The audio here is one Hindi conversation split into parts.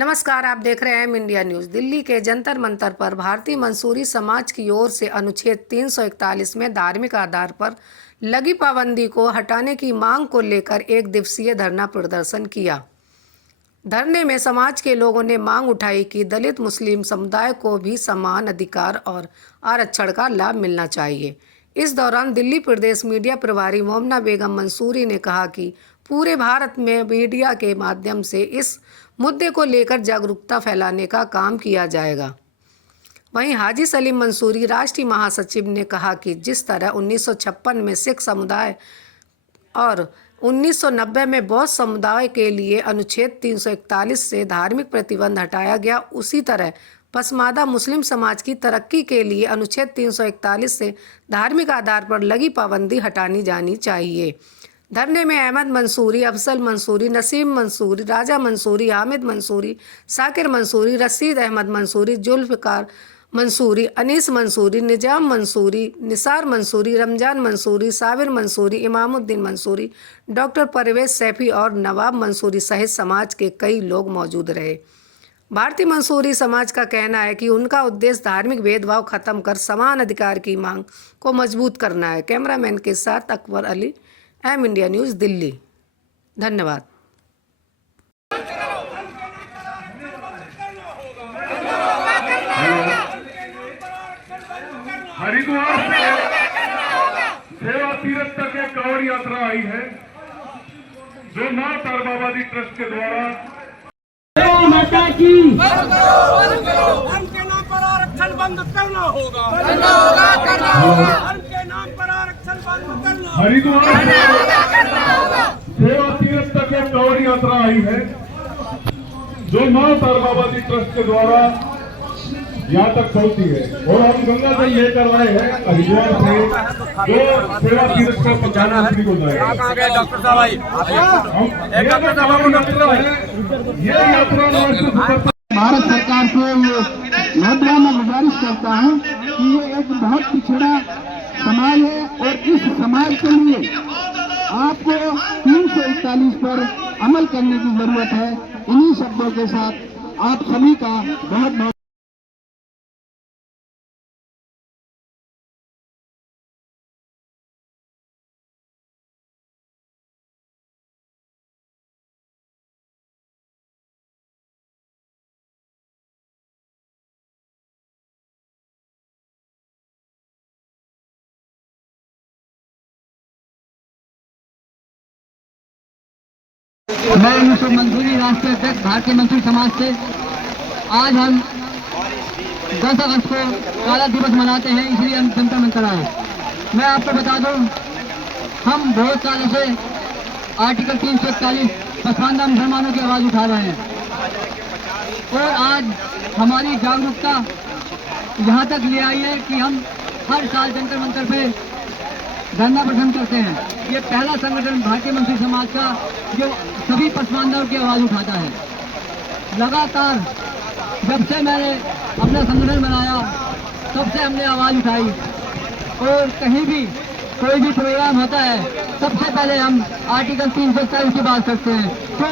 नमस्कार, आप देख रहे हैं इंडिया न्यूज़। दिल्ली के जंतर मंतर पर भारतीय मंसूरी समाज की ओर से अनुच्छेद 341 में धार्मिक आधार पर लगी पाबंदी को हटाने की मांग को लेकर एक दिवसीय धरना प्रदर्शन किया। धरने में समाज के लोगों ने मांग उठाई कि दलित मुस्लिम समुदाय को भी समान अधिकार और आरक्षण का लाभ मिलना चाहिए। इस दौरान दिल्ली प्रदेश मीडिया प्रभारी मोमना बेगम मंसूरी ने कहा कि पूरे भारत में मीडिया के माध्यम से इस मुद्दे को लेकर जागरूकता फैलाने का काम किया जाएगा। वहीं हाजी सलीम मंसूरी राष्ट्रीय महासचिव ने कहा कि जिस तरह 1956 में सिख समुदाय और 1990 में बौद्ध समुदाय के लिए अनुच्छेद 341 से धार्मिक प्रतिबंध हटाया गया, उसी तरह पसमादा मुस्लिम समाज की तरक्की के लिए अनुच्छेद 341 से धार्मिक आधार पर लगी पाबंदी हटानी जानी चाहिए। धरने में अहमद मंसूरी, अफजल मंसूरी, नसीम मंसूरी, राजा मंसूरी, हामिद मंसूरी, साकिर मंसूरी, रशीद अहमद मंसूरी, जुल्फ़िकार मंसूरी, अनीस मंसूरी, निजाम मंसूरी, निसार मंसूरी, रमजान मंसूरी, साबिर मंसूरी, इमामुद्दीन मंसूरी, डॉक्टर परवेज सैफी और नवाब मंसूरी सहित समाज के कई लोग मौजूद रहे। भारतीय मंसूरी समाज का कहना है कि उनका उद्देश्य धार्मिक भेदभाव खत्म कर समान अधिकार की मांग को मजबूत करना है। कैमरामैन के साथ Akbar Ali, M India news, Delhi. धन्यवाद। हरिद्वार से सेवा तीर्थ तक एक कांवड़ यात्रा आई है जो मां तारबाबादी ट्रस्ट के द्वारा माता की धर्म के नाम पर आरक्षण बंद करना होगा, धर्म के नाम पर आरक्षण बंद करना। हरिद्वार से सेवा तीर्थ तक एक कांवड़ यात्रा आई है जो मां तारबाबादी ट्रस्ट के द्वारा यहाँ तक पहुंची है और हम गंगा जल लेकर आए हैं हरिद्वार से जो सेवा तीर्थ का प्रधानमंत्री को जाएगा। डॉक्टर साहब आई, ये यात्रा भारत सरकार से ये नौजवान में गुजारिश करता हूँ कि ये एक बहुत पिछड़ा समाज है और इस समाज के लिए आपको 341 पर अमल करने की जरूरत है। इन्हीं शब्दों के साथ आप सभी का बहुत बहुत मैं यूसुफ मंसूरी, राष्ट्रीय अध्यक्ष भारतीय मंसूरी समाज से। आज हम 10 अगस्त को काला दिवस मनाते हैं, इसलिए हम जंतर मंतर आए। मैं आपको बता दूं, हम बहुत सालों से आर्टिकल 341 पसमानदा मुसलमानों की आवाज़ उठा रहे हैं और आज हमारी जागरूकता यहाँ तक ले आई है कि हम हर साल जंतर मंतर पे धरना प्रदर्शन करते हैं। ये पहला संगठन भारतीय मंसूरी समाज का जो सभी पसमानदाओं की आवाज़ उठाता है। लगातार जब से मैंने अपना संगठन बनाया तब से हमने आवाज़ उठाई और कहीं भी कोई भी प्रोग्राम होता है सबसे पहले हम आर्टिकल 341 की बात करते हैं। तो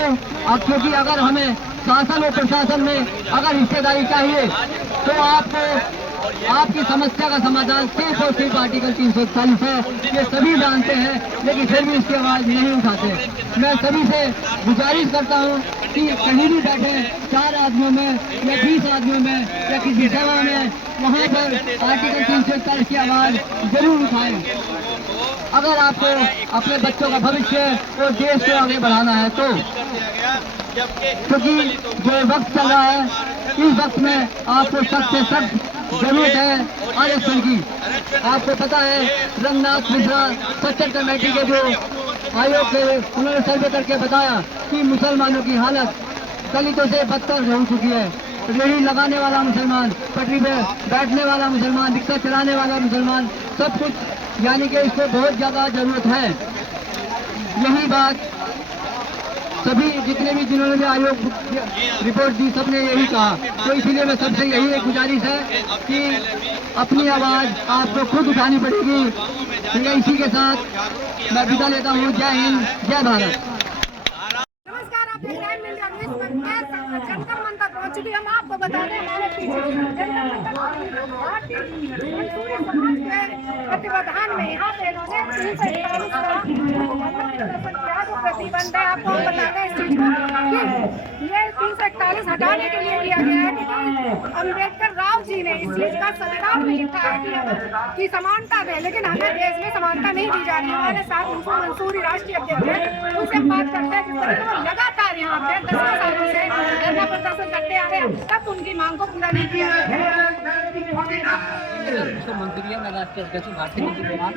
अब क्योंकि अगर हमें शासन और प्रशासन में अगर हिस्सेदारी चाहिए तो आपको आपकी समस्या का समाधान सिर्फ और सिर्फ आर्टिकल 341 है। ये सभी जानते हैं लेकिन फिर भी इसकी आवाज़ नहीं उठाते। मैं सभी से गुजारिश करता हूँ कि कहीं भी बैठे 4 आदमियों में या 20 आदमियों में या किसी सभा में वहाँ पर आर्टिकल 341 की आवाज़ जरूर उठाएं। अगर आपको अपने बच्चों का भविष्य और देश को आगे बढ़ाना है तो, क्योंकि जो वक्त चल रहा है इस वक्त में आपको सख्त से सख्त जरूरत है आरक्षण की। आपको पता है रंगनाथ मिश्रा सच्चर कमेटी के जो आयोग थे उन्होंने सर्वे करके बताया कि मुसलमानों की हालत दलितों से बदतर हो चुकी है। रेहड़ी लगाने वाला मुसलमान, पटरी पे बैठने वाला मुसलमान, रिक्शा चलाने वाला मुसलमान, सब कुछ यानी कि इसको बहुत ज़्यादा जरूरत है। यही बात सभी जितने भी जिन्होंने भी आयोग रिपोर्ट दी सबने यही कहा। तो इसीलिए मैं सबसे यही एक गुजारिश है कि अपनी आवाज़ आपको खुद उठानी पड़ेगी। तो इसी के साथ मैं विदा लेता हूँ। जय हिंद, जय भारत। नमस्कार, आप देख रहे हैं इंडिया न्यूज़ पर। प्रतिबद्धान में यहाँ पे इन्होंने 341 का प्रतिबंध है। आपको हम बता दें इस चीज को कि ये 341 हटाने के लिए किया गया है क्योंकि अम्बेडकर राव जी ने इस चीज का संविधान में लिखा है कि समानता है, लेकिन हमें देश में समानता नहीं दी जा रही है। हमारे साथ मंसूरी राष्ट्रीय अध्यक्ष है, उनसे बात करते हैं। जिस तरह से वो लगातार यहाँ पे 10 सालों से धरना प्रदर्शन करते आ रहे हैं, तब उनकी मांग को पूरा नहीं किया गया। मंसूरिया में राष्ट्रीय अध्यक्ष भारतीय मंत्री कुमार,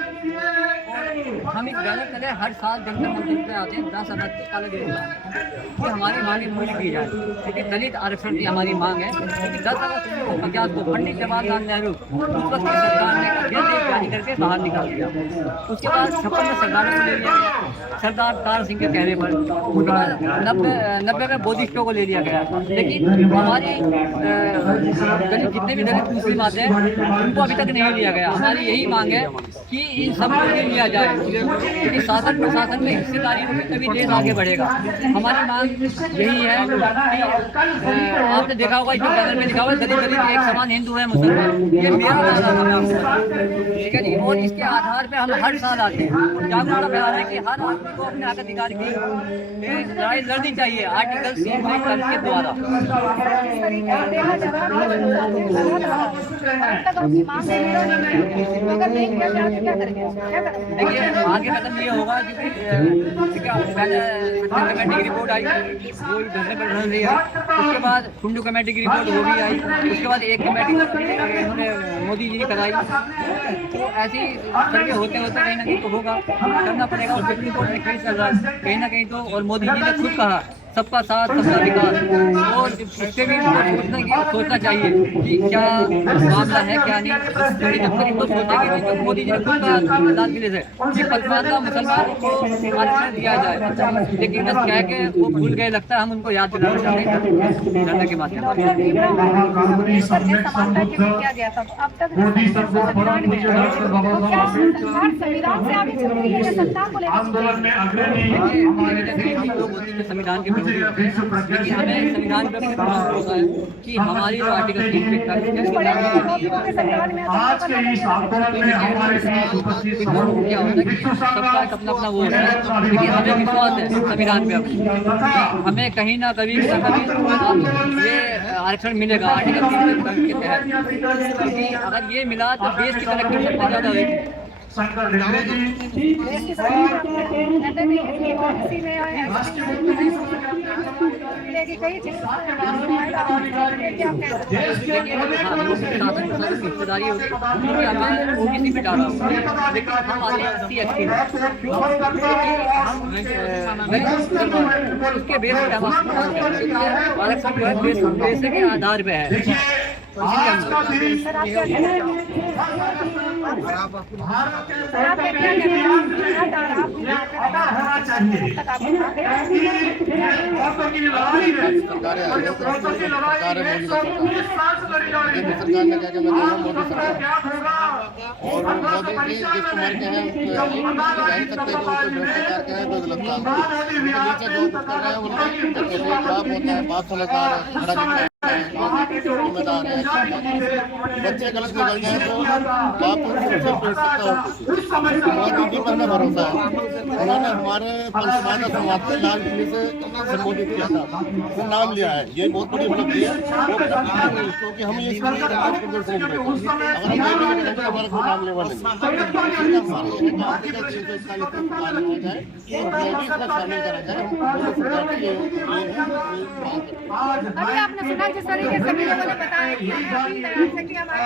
हम एक गाना चले हर साल जंतर मंदिर पे आते हैं 10 अगस्त को काला दिवस कि हमारी मांगे पूरी की जाए। लेकिन दलित आरक्षण की हमारी मांग है कि 10 अगस्त 1950 को पंडित जवाहरलाल नेहरू उस वक्त की सरकार ने अध्यादेश जारी करके बाहर निकाल दिया। उसके बाद 56 में सरदारों को ले लिया गया, सरदार तार सिंह के कहने पर। 90 में बोधिष्टों को ले लिया गया। लेकिन हमारी जितने भी दलित मुस्लिम आते हैं उनको अभी तक नहीं लिया गया। हमारी यही मांग है कि इन सबको ले लिया जाए, क्योंकि शासन प्रशासन में हिस्सेदारी होगी तभी देश आगे बढ़ेगा। हमारी मांग यही है कि आपने देखा होगा जो बैनर में लिखा हुआ है दलित एक समान हिंदू है मुसलमान, ये मेरा वादा है, ठीक है जी। और इसके आधार पे हम हर साल आते हैं, जागरूकता फैला रहे हैं कि हर आदमी को अपने हक अधिकार की लड़ाई लड़नी चाहिए आर्टिकल 3 के द्वारा। देखिए आगे कदम ये होगा क्योंकि कमेटी की रिपोर्ट आई, वो धरने पर रह रही है। उसके बाद कुंडू कमेटी की रिपोर्ट वो भी आई। उसके बाद एक कमेटी उन्होंने मोदी जी ने कराई। तो ऐसी सर्वे होते होते कहीं ना कहीं तो होगा, करना पड़ेगा। और सुप्रीम कोर्ट में केस चल रहा है कहीं ना कहीं तो। और मोदी जी ने खुद कहा सबका साथ सबका विकास, और इससे भी सोचना चाहिए कि क्या मामला है क्या नहीं। जब तक इनको सोचेंगे नहीं तो मोदी जी ने खुद कहा लाल किले से कि पसमानदा मुसलमानों को आरक्षण दिया जाए, लेकिन बस कह के वो भूल गए। लगता है हम उनको याद दिलाना चाहते हैं धरने के माध्यम से। संविधान के लेकिन हमें संविधान पर भरोसा है कि हमारी जो आर्टिकल 3 सबका अपना अपना वो है, लेकिन हमें विश्वास है संविधान पे। हमें कहीं ना कभी ये आरक्षण मिलेगा आर्टिकल 3 के तहत, क्योंकि अगर ये मिला तो देश की तरक्की सबसे ज्यादा होगी। हिस्सेदारी होगी क्योंकि हमें ओबीसी में डाला हुआ है, लेकिन हम आते हैं SC ST उसके बेस पे हम आरक्षण जो है बेस के आधार पे है। और मोदी जी जिस उम्र के हैं उनको जान सकते हैं कि उनको सरकार के हैं 2 लगता है नीचे जो कर रहे हैं उनको बाप होता है, बाप समझदार है, बड़ा जिम्मेदार है। बच्चे गलत निकल जाए तो बाप मोदी जी पर भरोसा है। उन्होंने हमारे पंचमाना समाज को लाल किले से संबोधित किया था, वो नाम लिया है। ये बहुत बड़ी उपलब्धि है क्योंकि हम ये अगर हम हमारे को नाम लेवा लेंगे अभी आपने सुना जिस तरीके से भी लोगों ने बताया कि हमारे